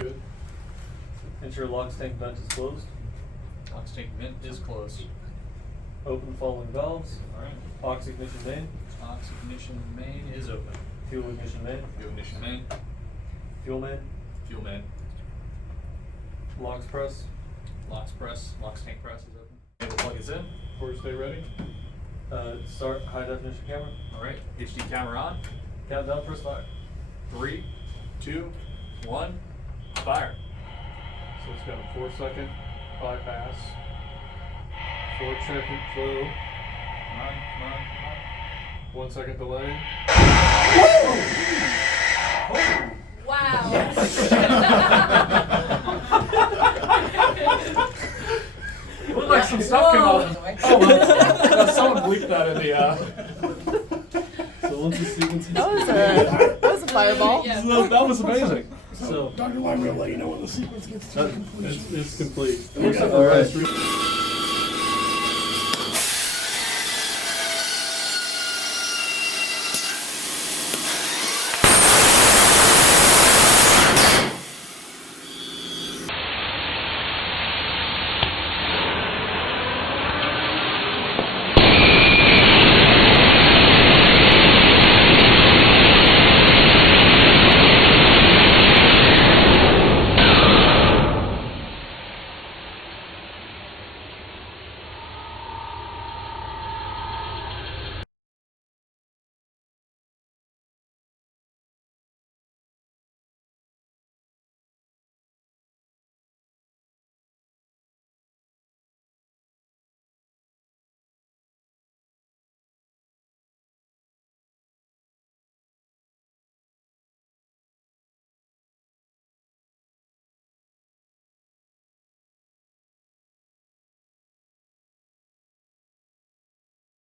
good. Ensure locks tank vent is closed. Locks tank vent is closed. Open following valves. Alright. Ox ignition main. Ox ignition main is open. Fuel ignition main. Fuel ignition main. Fuel main. Fuel main. Locks press. Locks press. Locks tank press is open. We'll plug this in. Core stay ready. Start high definition camera. Alright. HD camera on. Countdown, press fire. 3, 2, 1, fire. So it's got a 4-second bypass. 4-second flow. Come on, come on, come 1 second delay. Wow. It looked like some stuff came out. Oh, well, someone bleeped that in the. So once the sequence is That was a fireball. Yeah. That was amazing. So Dr. Lyman will let you know when the sequence gets to completion. It's complete. All right.